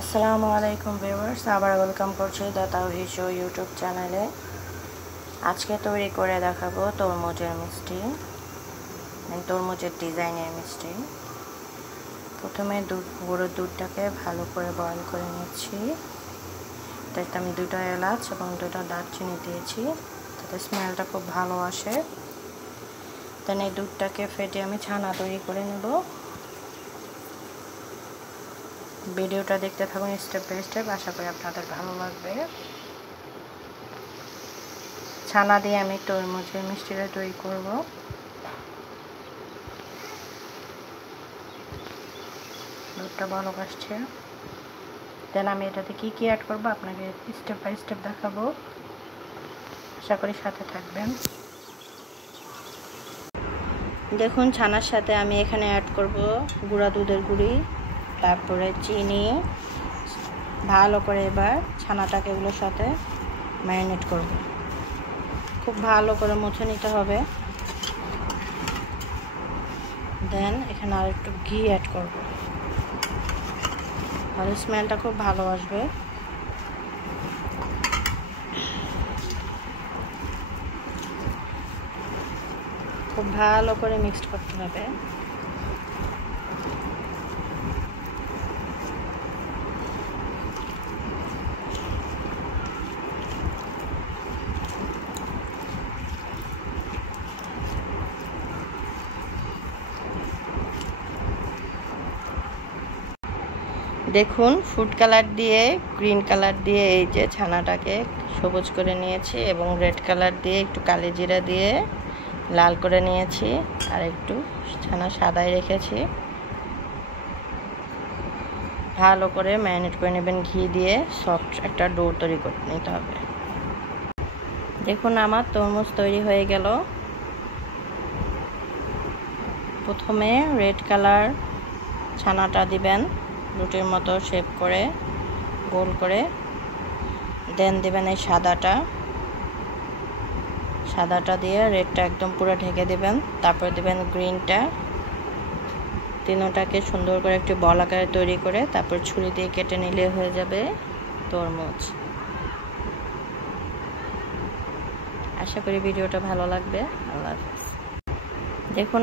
আসসালামু আলাইকুম ভিউয়ার্স, আবার ওয়েলকাম করছি দ্য তাওহীদ শো ইউটিউব চ্যানেলে। আজকে তৈরি করে দেখাবো তরমুজের মিষ্টি, তরমুজের ডিজাইনের মিষ্টি। প্রথমে গরুর দুধটাকে ভালো করে বয়ল করে নিচ্ছি। তাতে আমি 2টা এলাচ এবং 2টা দারচিনি দিয়েছি, তাতে স্মেলটা খুব ভালো আসে। দেন এই দুধটাকে ফেটে আমি ছানা তৈরি করে নেব। ভিডিওটা দেখতে থাকুন স্টেপ বাই স্টেপ, আশা করি আপনাদের ভালো লাগবে। ছানা দিয়ে আমি তরমুজের মিষ্টিটা তৈরি করব। দুধটা ভালো আসছে। দেন আমি এটাতে কি কি অ্যাড করব আপনাকে স্টেপ বাই স্টেপ দেখাবো, আশা করি সাথে থাকবেন। দেখুন, ছানার সাথে আমি এখানে অ্যাড করব গুঁড়া দুধের গুঁড়ি, তারপরে চিনি। ভালো করে এবার ছানাটাকে এগুলোর সাথে ম্যারিনেট করব। খুব ভালো করে মুছে নিতে হবে। দেন এখানে আর একটু ঘি অ্যাড করব, তাহলে স্মেলটা খুব ভালো আসবে। খুব ভালো করে মিক্সড করতে হবে। দেখুন, ফুড কালার দিয়ে, গ্রিন কালার দিয়ে এই যে ছানাটাকে সবুজ করে নিয়েছি, এবং রেড কালার দিয়ে একটু কালি জিরা দিয়ে লাল করে নিয়েছি, আর একটু ছানা সাদায় রেখেছি। ভালো করে ম্যারিনেট করে নেবেন ঘি দিয়ে। সফট একটা ডো তৈরি করে নিতে হবে। দেখুন, আমার তরমুজ তৈরি হয়ে গেল। প্রথমে রেড কালার ছানাটা দিবেন, রুটির মতো শেপ করে গোল করে। দেন দিবেন এই সাদাটা দিয়ে রেডটা একদম পুরো ঢেকে দিবেন। তারপর দিবেন গ্রিনটা। তিনটাকে সুন্দর করে একটু বল আকারে তৈরি করে তারপর ছুরি দিয়ে কেটে নিলে হয়ে যাবে তরমুজ। আশা করি ভিডিওটা ভালো লাগবে। আল্লাহ হাফেজ। দেখুন,